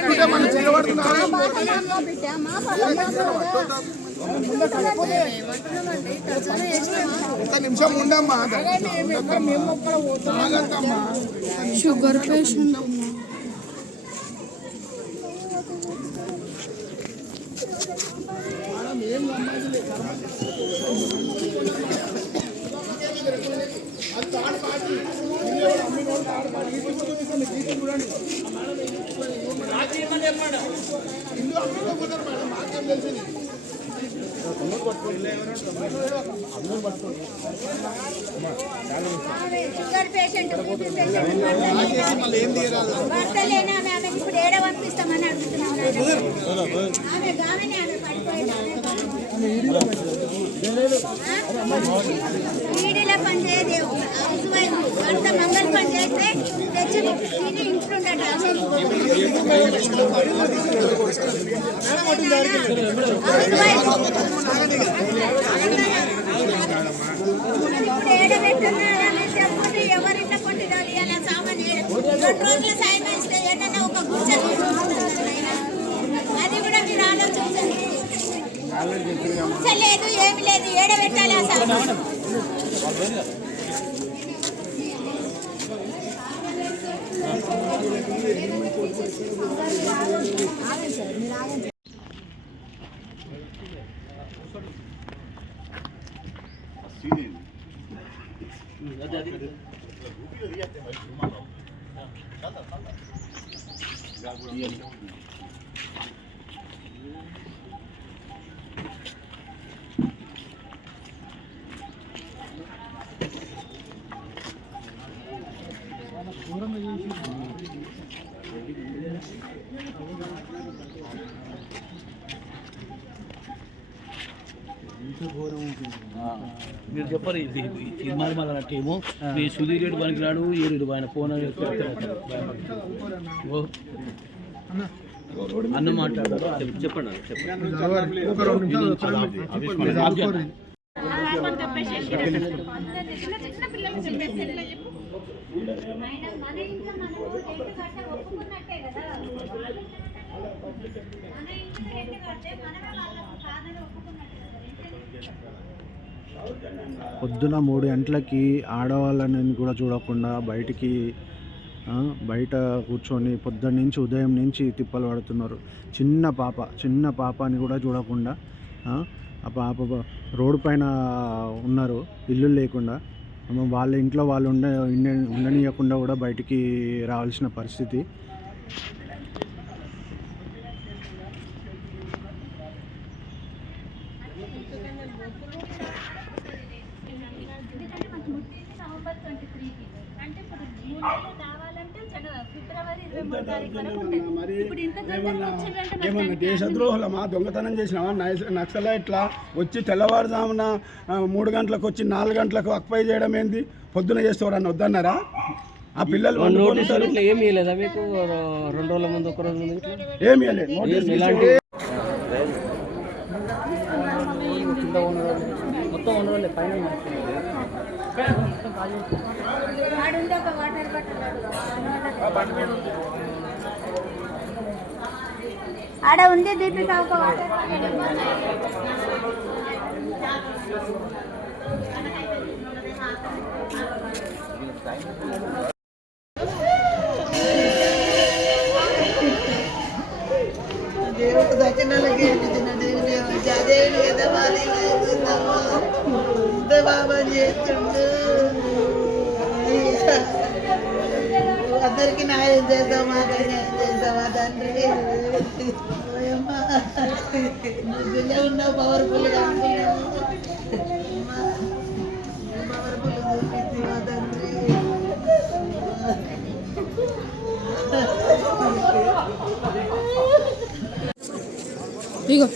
చెప్పుకుంటే మనం చేయబడుతున్నారు. ఒక నిమిషం ఉండమ్మా. షుగర్ పేషెంట్ షుగర్ పేషెంట్ భర్తలేనా ఆమె ఇప్పుడు ఏడ పంపిస్తామని అడుగుతున్నాను. ఆమె గానే ఆమె ఈడీలో పని చేయదు. భర్త మంగళ పని చేస్తే తెచ్చి తిని ఇంట్లో ఏడబెట్టున్నారని చెప్పుకుంటే ఎవరింట కొట్టినారు ఇలా సామాన్ 2 రోజుల సాయం ఇస్తే ఏదన్నా ఒక గుచ్చ అది కూడా మీరు ఆలోచించండి. గుచ్చ లేదు ఏమి లేదు ఏడబెట్టాలి ఆ సామాన్. మీరు చెప్పరు తీర్మానం అన్నట్టేమో మీ సుధీర్ రెడ్డి పనికి రాడు ఏడు ఆయన ఫోన్ అన్న మాట్లాడారు. చెప్పండి పొద్దున 3 గంటలకి ఆడవాళ్ళని కూడా చూడకుండా బయట కూర్చొని పొద్దున్న నుంచి ఉదయం నుంచి తిప్పలు పడుతున్నారు. చిన్న పాపని కూడా చూడకుండా ఆ పాప రోడ్డు పైన ఉన్నారు, ఇల్లు లేకుండా. వాళ్ళ ఇంట్లో వాళ్ళు ఉండనీయకుండా కూడా బయటికి రావాల్సిన పరిస్థితి. ఏమన్నా దేశద్రోహులమా? దొంగతనం చేసినామా? నక్సలైట్లా వచ్చి తెల్లవారుజామున 3 గంటలకు వచ్చి 4 గంటలకు అక్పై చేయడం ఏంది? పొద్దున చేసేవారని వద్దన్నారా? ఆ పిల్లలు ఏమి లేదా మీకు 2 రోజుల ముందు 1 రోజు ముందు ఏమి మొత్తం పైన ఆడ ఉంది దీపిక ఒక వాటర్ దేవుడు దక్షిణలకి జాదేవుడు కదా బాబా చేస్తుండు. అందరికి న్యాయం చేద్దాం, మాకు న్యాయం చేద్దామా తండ్రి? నువ్వులే ఉన్నావు, పవర్ఫుల్గా పవర్ఫుల్ చూపిస్తావా తండ్రి? ఇగో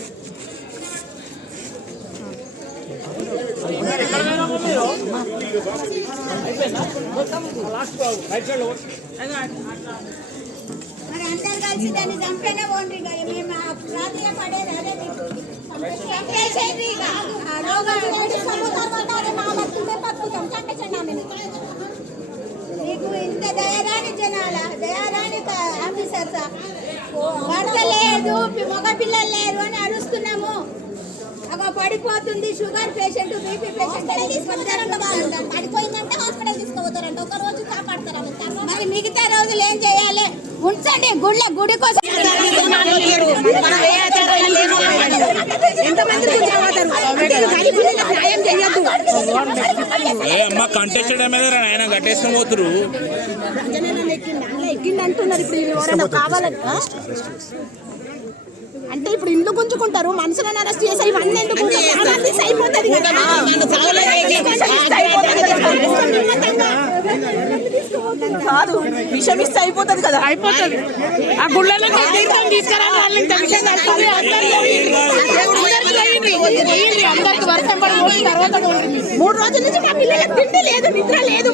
మరి అందరు కలిసి దాన్ని చంపేనే పోండి. మేము రాత్రి పడేది అదే చంపేసేది. మీకు ఇంత దయరాని జనాల దయరాని ఆఫీసర్సా? భర్త లేదు, మగ పిల్లలు లేరు అని అరుస్తున్నాము. అగో పడిపోతుంది, షుగర్ పేషెంట్, బీపీ పేషెంట్ పడిపోయిందంటే హాస్పిటల్ తీసుకుపోతారంట. ఒక రోజు కాపాడతారు. మరి మిగతా రోజులు ఏం చేయాలి? ఉంచండి, గుడి కోసం కంటెస్టెడ్ ఆయన కట్టేసుకొని పోతురు ఎక్కిందంటున్నారు. ఇప్పుడు ఎవరైనా కావాలని అంటే ఇప్పుడు ఇండ్లు గుంజుకుంటారు, మనుషులను అరెస్ట్ చేసి ఇవన్నీ ఎందుకు అయిపోతుంది కాదు, విషయం ఇస్తే అయిపోతుంది కదా. అయిపోతుంది. ఆ గుళ్ళలో తీసుకురా అందరికి వర్షం పడి 3 రోజుల నుంచి మా పిల్లలకు తిండి లేదు, నిద్ర లేదు.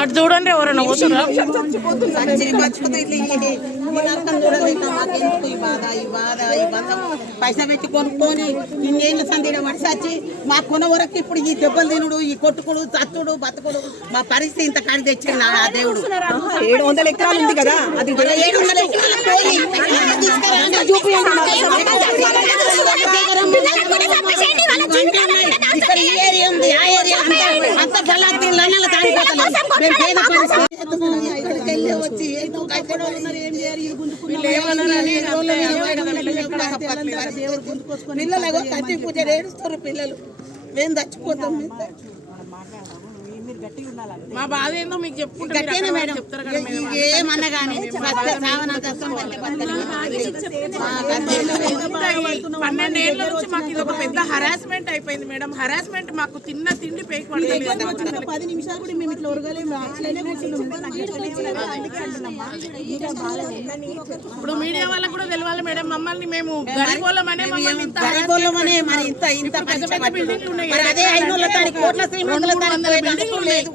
అటు చూడండి, ఎవరైనా పైసా పెట్టి కొనుక్కొని ఇన్నేళ్ళ సందేడ వచ్చి మా కొన వరకు ఇప్పుడు ఈ దెబ్బలు తినుడు, ఈ కొట్టుకుడు, చచ్చుడు, బతుకుడు, మా పరిస్థితి ఇంత కాడి తెచ్చింది ఆ దేవుడు. 700 ఎకరాలు ఉంది కదా, అది 700 ఇక్కడ ఈ ఏరియా ఉంది, ఆ ఏరియా అంత ఫలాన్ని లన్నల వచ్చి పిల్లలు కత్తి పూజ ఏడుస్తారు. పిల్లలు మేము చచ్చిపోతాం. మా బాధ ఏందో మీకు చెప్పుకుంటే ఏమన్నా కానీ 12 ఏళ్ళ నుంచి మాకు ఇది ఒక పెద్ద హరాస్మెంట్ అయిపోయింది మేడం. హరాస్మెంట్ మాకు తిన్న తిండి పేకి పడలేదు. 10 నిమిషాలు కూడా మేము ఇట్లా ఉరగలేము. ఇప్పుడు మీడియా వాళ్ళకు కూడా తెలవాలి మేడం, మమ్మల్ని మేము గరీబోళ్ళమనే మమ్మల్ని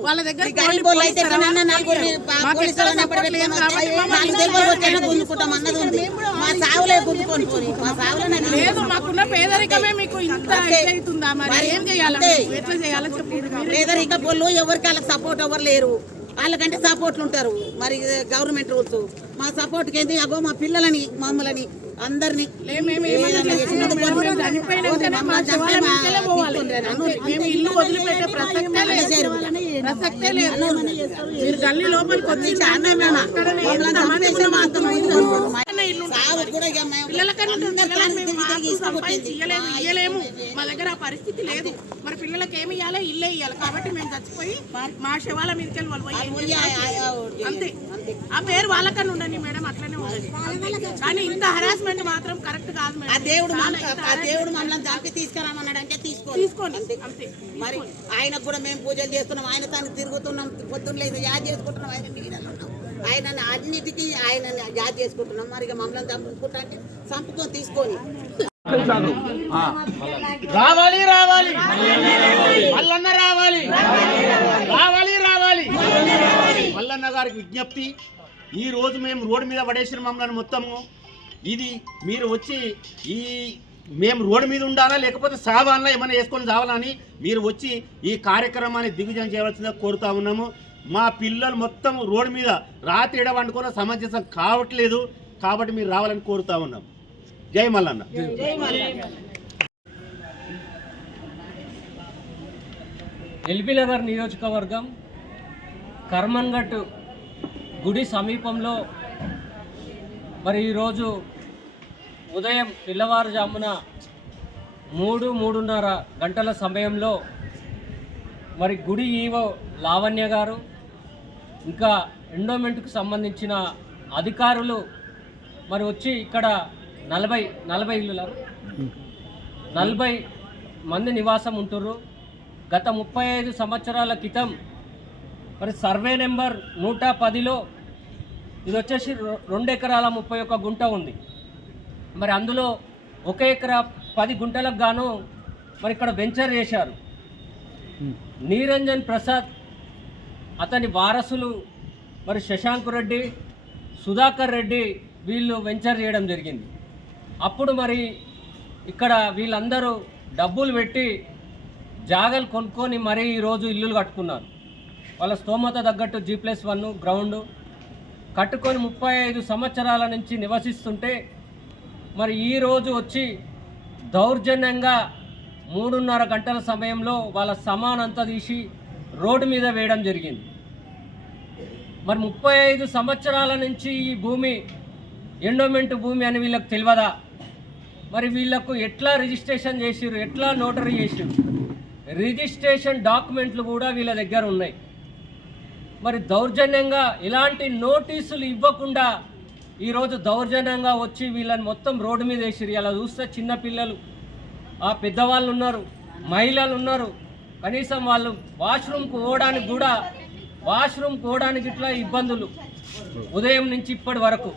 వాళ్ళ దగ్గర లేదు. మాకున్న పేదరికమే మీకు ఇంత అవుతుందా? మరి ఏం చేయాలి, ఎట్లా చేయాలో చెప్పు. పేదరిక పోళ్ళు ఎవరికి వాళ్ళకి సపోర్ట్ ఎవరు లేరు. వాళ్ళకంటే సపోర్ట్లు ఉంటారు. మరి గవర్నమెంట్ రూల్స్ మా సపోర్ట్కి ఏంటి? అగో మా పిల్లలని, మమ్మల్ని అందరినీ ఇల్లు వదిలిపెట్టే ప్రసక్తే లేదు. మీరు గల్లీ లోపలికి వచ్చి ఇయ్యలేము, మా దగ్గర ఆ పరిస్థితి లేదు. మరి పిల్లలకి ఏమి ఇవ్వాలి? ఇల్లే ఇవ్వాలి. కాబట్టి మేము చచ్చిపోయి మా శవాల మీదకి వెళ్ళి వాళ్ళు అంతే. ఆ పేరు వాళ్ళకన్నా ఉండని మేడం, అట్లనే ఉండదు. కానీ ఇంత హరాస్మెంట్ మాత్రం కరెక్ట్ కాదు మేడం. ఆ దేవుడు మమ్మల్ని చంపి తీసుకురామన్నాడు అంటే తీసుకోండి అంతే. మరి ఆయనకు కూడా మేము పూజలు చేస్తున్నాం, ఆయన తను తిరుగుతున్నాం, పొద్దున్న లేదు యాద్ చేసుకుంటున్నాం, ఆయన నీడలు ఉన్నాం, ఆయన అన్నిటికీ ఆయన యాద్ చేసుకుంటున్నాం. మరి మమ్మల్ని చంపుకుంటా అంటే చంపుకొని తీసుకొని రావాలి రావాలి మల్లన్న రావాలి రావాలి రావాలి మల్లన్న గారికి విజ్ఞప్తి. ఈ రోజు మేము రోడ్డు మీద పడేసిన మమ్మల్ని మొత్తము ఇది మీరు వచ్చి మేము రోడ్డు మీద ఉండాలా లేకపోతే సావాలా ఏమైనా వేసుకొని చావాలని మీరు వచ్చి ఈ కార్యక్రమాన్ని దిగ్విజయం చేయవలసిందిగా కోరుతా ఉన్నాము. మా పిల్లలు మొత్తం రోడ్డు మీద రాత్రి ఎడవండుకున్న సమంజసం కావట్లేదు. కాబట్టి మీరు రావాలని కోరుతా ఉన్నాం. జై మల్లన్న. ఎల్బీనగర్ నియోజకవర్గం కర్మన్ఘట్ గుడి సమీపంలో మరి ఈరోజు ఉదయం తెల్లవారుజామున 3-3:30 గంటల సమయంలో మరి గుడి ఈవో లావణ్య గారు ఇంకా ఎండోమెంట్కు సంబంధించిన అధికారులు మరి వచ్చి ఇక్కడ 40 ఇల్లులు 40 మంది నివాసం ఉంటుర్రు. గత 35 సంవత్సరాల క్రితం మరి సర్వే నెంబర్ 110లో ఇది వచ్చేసి 2 ఎకరాల 31 గుంట ఉంది. మరి అందులో 1 ఎకరా 10 గుంటలకు గాను మరి ఇక్కడ వెంచర్ చేశారు. నిరంజన్ ప్రసాద్ అతని వారసులు మరి శశాంక్ రెడ్డి, సుధాకర్ రెడ్డి వీళ్ళు వెంచర్ చేయడం జరిగింది. అప్పుడు మరి ఇక్కడ వీళ్ళందరూ డబ్బులు పెట్టి జాగలు కొనుక్కొని మరీ ఈరోజు ఇల్లులు కట్టుకున్నారు. వాళ్ళ స్తోమత తగ్గట్టు G+1 గ్రౌండ్ కట్టుకొని 35 సంవత్సరాల నుంచి నివసిస్తుంటే మరి ఈరోజు వచ్చి దౌర్జన్యంగా 3:30 గంటల సమయంలో వాళ్ళ సమానంతా తీసి రోడ్డు మీద వేయడం జరిగింది. మరి 35 సంవత్సరాల నుంచి ఈ భూమి ఎండోమెంట్ భూమి అని వీళ్ళకి తెలియదా? మరి వీళ్ళకు ఎట్లా రిజిస్ట్రేషన్ చేసిర్రు, ఎట్లా నోటరీ చేసిర్రు? రిజిస్ట్రేషన్ డాక్యుమెంట్లు కూడా వీళ్ళ దగ్గర ఉన్నాయి. మరి దౌర్జన్యంగా ఇలాంటి నోటీసులు ఇవ్వకుండా ఈరోజు దౌర్జన్యంగా వచ్చి వీళ్ళని మొత్తం రోడ్డు మీద వేసిర్రు. ఇలా చూస్తే చిన్నపిల్లలు, ఆ పెద్దవాళ్ళు ఉన్నారు, మహిళలు ఉన్నారు. కనీసం వాళ్ళు వాష్రూమ్కి పోవడానికి ఇట్లా ఇబ్బందులు ఉదయం నుంచి ఇప్పటి వరకు.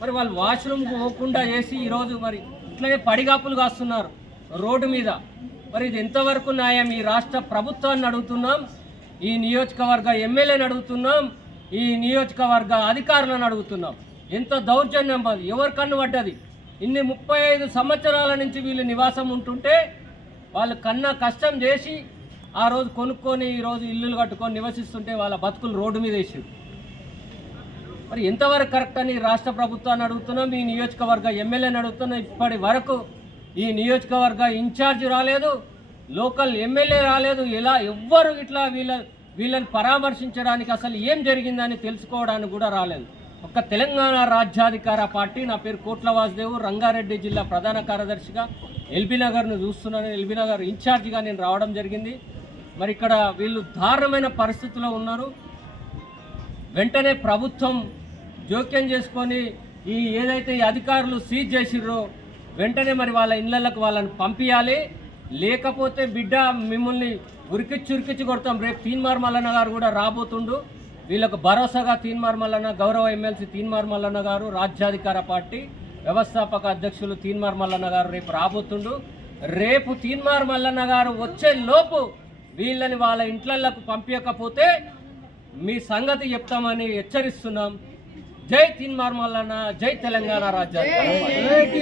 మరి వాళ్ళు వాష్రూమ్కి పోకుండా చేసి ఈరోజు మరి ఇట్లనే పడిగాపులు కాస్తున్నారు రోడ్డు మీద. మరి ఇది ఎంతవరకు న్యాయం? ఈ రాష్ట్ర ప్రభుత్వాన్ని అడుగుతున్నాం, ఈ నియోజకవర్గ ఎమ్మెల్యేని అడుగుతున్నాం, ఈ నియోజకవర్గ అధికారులను అడుగుతున్నాం. ఎంత దౌర్జన్యం! ఎవరి కన్ను పడ్డది? ఇన్ని 35 సంవత్సరాల నుంచి వీళ్ళు నివాసం ఉంటుంటే వాళ్ళు కన్నా కష్టం చేసి ఆ రోజు కొనుక్కొని ఈరోజు ఇల్లులు కట్టుకొని నివసిస్తుంటే వాళ్ళ బతుకులు రోడ్డు మీద వేసారు. మరి ఎంతవరకు కరెక్ట్ అని రాష్ట్ర ప్రభుత్వాన్ని అడుగుతున్నాం, ఈ నియోజకవర్గ ఎమ్మెల్యేని అడుగుతున్నాం. ఇప్పటి వరకు ఈ నియోజకవర్గ ఇన్ఛార్జ్ రాలేదు, లోకల్ ఎమ్మెల్యే రాలేదు. ఇలా ఎవ్వరు ఇట్లా వీళ్ళని పరామర్శించడానికి అసలు ఏం జరిగిందని తెలుసుకోవడానికి కూడా రాలేదు. ఒక్క తెలంగాణ రాజ్యాధికార పార్టీ, నా పేరు కోట్ల వాసుదేవు, రంగారెడ్డి జిల్లా ప్రధాన కార్యదర్శిగా ఎల్బీ నగర్ను చూస్తున్నాను. ఎల్బీ నగర్ ఇన్ఛార్జిగా నేను రావడం జరిగింది. మరి ఇక్కడ వీళ్ళు దారుణమైన పరిస్థితిలో ఉన్నారు. వెంటనే ప్రభుత్వం జోక్యం చేసుకొని ఏదైతే ఈ అధికారులు సీజ్ చేసిర్రో వెంటనే మరి వాళ్ళ ఇళ్ళకు వాళ్ళని పంపించాలి. లేకపోతే బిడ్డ మిమ్మల్ని ఉరికిచ్చి కొడతాం. రేపు తీన్మార్ మల్లన్న గారు కూడా రాబోతుండు. వీళ్ళకు భరోసాగా తీన్మార్ మల్లన్న, గౌరవ ఎమ్మెల్సీ తీన్మార్ మల్లన్న గారు, రాజ్యాధికార పార్టీ వ్యవస్థాపక అధ్యక్షులు తీన్మార్ మల్లన్న గారు రేపు రాబోతుండు. రేపు తీన్మార్ మల్లన్న గారు వచ్చే లోపు వీళ్ళని వాళ్ళ ఇంట్లకు పంపించకపోతే మీ సంగతి చెప్తామని హెచ్చరిస్తున్నాం. జై తీన్మార్ మల్లన్న, జై తెలంగాణ రాజ్యాధికార పార్టీ.